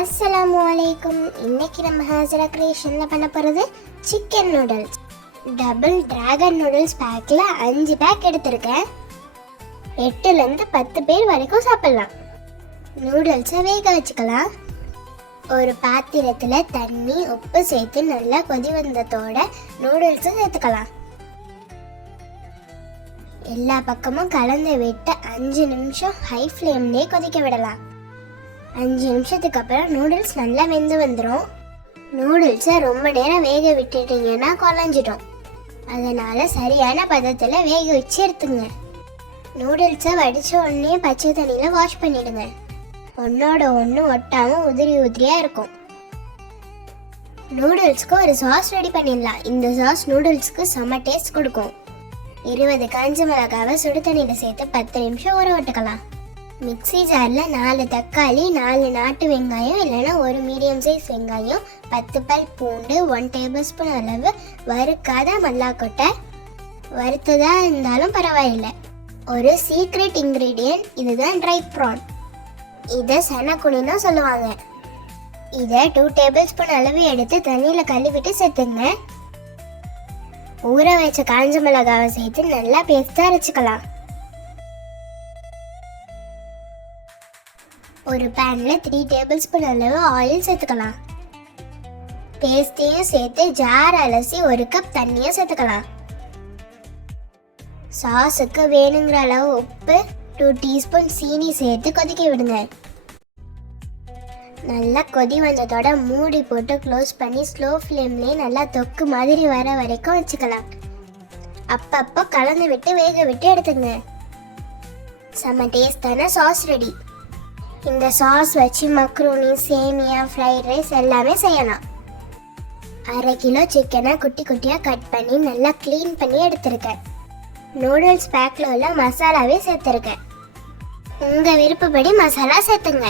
அஸ்ஸலாமு அலைக்கும். இன்னைக்கு நம்ம ஹாஜரா கிரியேஷனில் பண்ண போகிறது chicken noodles. Double dragon noodles பேக்கில் 5 பேக் எடுத்திருக்கேன். 8லேருந்து 10 பேர் வரைக்கும் சாப்பிட்லாம். நூடுல்ஸை வேக வச்சுக்கலாம். ஒரு பாத்திரத்தில் தண்ணி உப்பு சேர்த்து நல்லா கொதி வந்ததோட நூடுல்ஸை சேர்த்துக்கலாம். எல்லா பக்கமும் கலந்து விட்டு 5 நிமிஷம் ஹை ஃப்ளேம்லேயே கொதிக்க விடலாம். 5 நிமிஷத்துக்கு அப்புறம் நூடுல்ஸ் நல்லா வெந்து வந்துடும். நூடுல்ஸை ரொம்ப நேரம் வேக விட்டுட்டீங்கன்னா குழஞ்சிடும். அதனால் சரியான பதத்தில் வேக வச்சு எடுத்துங்க. நூடுல்ஸை வடித்த உடனே பச்சை தண்ணியில் வாஷ் பண்ணிவிடுங்க. ஒன்றோட ஒன்று ஒட்டாமல் உதிரியாக இருக்கும். நூடுல்ஸ்க்கு ஒரு சாஸ் ரெடி பண்ணிடலாம். இந்த சாஸ் நூடுல்ஸ்க்கு செம்ம டேஸ்ட் கொடுக்கும். 20 காஞ்ச மிளகாவை சுடு தண்ணியில் சேர்த்து 10 நிமிஷம் ஊற விட்டுக்கலாம். மிக்ஸி ஜாரில் 4 தக்காளி, 4 நாட்டு வெங்காயம் இல்லைன்னா ஒரு மீடியம் சைஸ் வெங்காயம், 10 பல் பூண்டு, 1 டேபிள் ஸ்பூன் அளவு வறுக்காத மல்லாக்கொட்டை, வறுத்ததாக இருந்தாலும் பரவாயில்லை. ஒரு சீக்ரெட் இன்க்ரீடியன்ட், இதுதான் ட்ரை ப்ரான். இதை சனக்குனின்னு சொல்லுவாங்க. இதை 2 டேபிள் ஸ்பூன் அளவு எடுத்து தண்ணியில் கழுவிட்டு சேர்த்துங்க. ஊற வச்ச காஞ்ச மிளகாவை சேர்த்து நல்லா பேஸ்ட்டாக அரைச்சிக்கலாம். ஒரு பேனில் 3 டேபிள் ஸ்பூன் அளவு ஆயில் சேர்த்துக்கலாம். பேஸ்ட்டையும் சேர்த்து ஜார் அலசி 1 கப் தண்ணியும் சேர்த்துக்கலாம். சாஸுக்கு வேணுங்கிற அளவு உப்பு, 2 டீஸ்பூன் சீனி சேர்த்து கொதிக்க விடுங்க. நல்லா கொதி வந்ததோட மூடி போட்டு க்ளோஸ் பண்ணி ஸ்லோ ஃப்ளேம்லேயே நல்லா தொக்கு மாதிரி வர வரைக்கும் வச்சுக்கலாம். அப்பப்போ கலந்து விட்டு வேக விட்டு எடுத்துங்க. செம்ம டேஸ்டான சாஸ் ரெடி. இந்த சாஸ் வச்சு மக்ரூனி, சேமியா, ஃப்ரைட் ரைஸ் எல்லாமே செய்யலாம். 1/2 கிலோ சிக்கனை குட்டி குட்டியாக கட் பண்ணி நல்லா க்ளீன் பண்ணி எடுத்திருக்கேன். நூடுல்ஸ் பேக்கில் உள்ள மசாலாவே சேர்த்துருக்கேன். உங்கள் விருப்பப்படி மசாலா சேர்த்துங்க.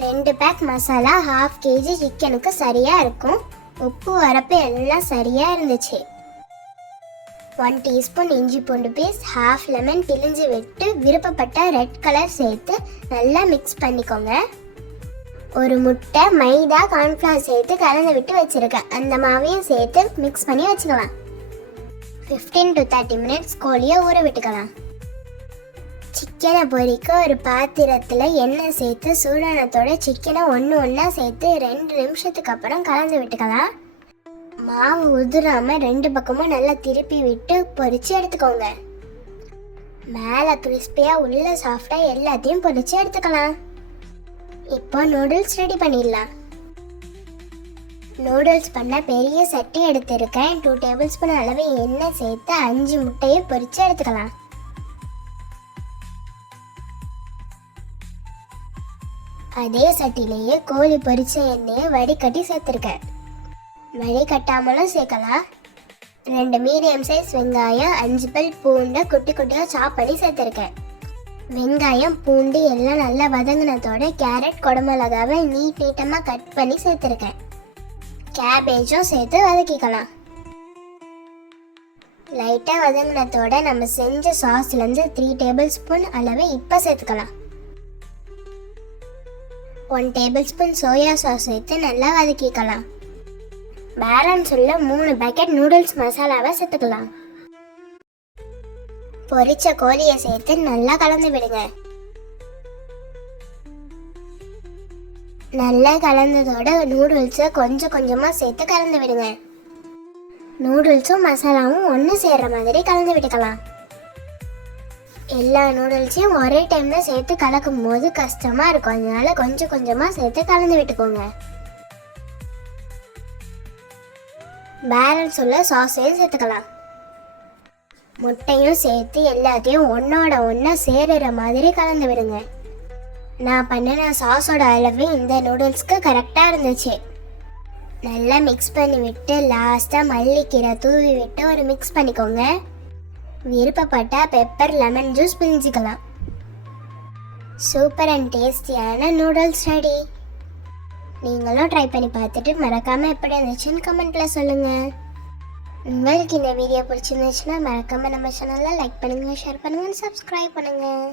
2 பேக் மசாலா 1/2 kg சிக்கனுக்கு சரியாக இருக்கும். உப்பு வரப்பு எல்லாம் சரியாக இருந்துச்சு. 1 டீஸ்பூன் இஞ்சி பூண்டு பேஸ்ட், 1/2 லெமன் பிழிஞ்சு விட்டு விருப்பப்பட்ட ரெட் கலர் சேர்த்து நல்லா மிக்ஸ் பண்ணிக்கோங்க. ஒரு முட்டை, மைதா, கார்ன்ஃப்ளவர் சேர்த்து கலந்து விட்டு வச்சுருக்கேன். அந்த மாவையும் சேர்த்து மிக்ஸ் பண்ணி வச்சுக்கலாம். 15 to 30 மினிட்ஸ் கோழியை ஊற விட்டுக்கலாம். சிக்கனை பொரிக்க ஒரு பாத்திரத்தில் எண்ணெய் சேர்த்து சூடானத்தோட சிக்கனை ஒன்றா சேர்த்து 2 நிமிஷத்துக்கு அப்புறம் கலந்து விட்டுக்கலாம். மாவு உதிராமல் 2 பக்கமும் நல்லா திருப்பி விட்டு பொரிச்சு எடுத்துக்கோங்க. மேலே கிறிஸ்பியாக உள்ள சாஃப்டாக எல்லாத்தையும் பொரிச்சு எடுத்துக்கலாம். இப்போ நூடுல்ஸ் ரெடி பண்ணிடலாம். நூடுல்ஸ் பண்ண பெரிய சட்டி எடுத்திருக்கேன். 2 டேபிள் ஸ்பூன் அளவு எண்ணெய் சேர்த்து 5 முட்டையை பொரிச்சு எடுத்துக்கலாம். அதே சட்டிலேயே கோழி பொரிச்ச எண்ணெயை வடிகட்டி சேர்த்துருக்கேன். வடிகட்டாமலும் சேர்க்கலாம். 2 மீடியம் சைஸ் வெங்காயம், 5 பல் பூண்டை குட்டி குட்டியாக சாப் பண்ணி சேர்த்துருக்கேன். வெங்காயம், பூண்டு எல்லாம் நல்லா வதங்கினதோட கேரட், குடமிளகாவை நீட்டமாக கட் பண்ணி சேர்த்துருக்கேன். கேபேஜும் சேர்த்து வதக்கிக்கலாம். லைட்டாக வதங்கினதோட நம்ம செஞ்ச சாஸ்லேருந்து 3 டேபிள் ஸ்பூன் அளவு இப்போ சேர்த்துக்கலாம். 1 டேபிள் ஸ்பூன் சோயா சாஸ் சேர்த்து நல்லா வதக்கிக்கலாம். பேலன்ஸ் உள்ள 3 பேக்கெட் நூடுல்ஸ் மசாலாவை சேர்த்துக்கலாம். பொரிச்ச கோழியை சேர்த்து நல்லா கலந்து விடுங்க. நல்லா கலந்ததோட நூடுல்ஸை கொஞ்சம் கொஞ்சமாக சேர்த்து கலந்து விடுங்க. நூடுல்ஸும் மசாலாவும் ஒன்று சேர்ற மாதிரி கலந்து விட்டுக்கலாம். எல்லா நூடுல்ஸையும் ஒரே டைமில் சேர்த்து கலக்கும் போது கஷ்டமாக இருக்கும். அதனால கொஞ்சம் கொஞ்சமாக சேர்த்து கலந்து விட்டுக்கோங்க. பேலன்ஸ் உள்ள சாஸையும் சேர்த்துக்கலாம். முட்டையும் சேர்த்து எல்லாத்தையும் ஒன்றோட ஒன்றா சேருற மாதிரி கலந்து விடுங்க. நான் பண்ணின சாஸோட அளவு இந்த நூடுல்ஸ்க்கு கரெக்டாக இருந்துச்சு. நல்லா மிக்ஸ் பண்ணி விட்டு லாஸ்ட்டாக மல்லிக்கீரை தூவி விட்டு ஒரு மிக்ஸ் பண்ணிக்கோங்க. விருப்பப்பட்டால் பெப்பர், லெமன் ஜூஸ் பிழிஞ்சிக்கலாம். சூப்பர் அண்ட் டேஸ்டியான நூடுல்ஸ் ரெடி. நீங்களும் ட்ரை பண்ணி பார்த்துட்டு மறக்காமல் எப்படி இருந்துச்சுன்னு கமெண்ட்டில் சொல்லுங்கள். உங்களுக்கு இந்த வீடியோ பிடிச்சிருந்துச்சுன்னா மறக்காமல் நம்ம சேனலில் லைக் பண்ணுங்கள், ஷேர் பண்ணுங்கள், சப்ஸ்கிரைப் பண்ணுங்கள்.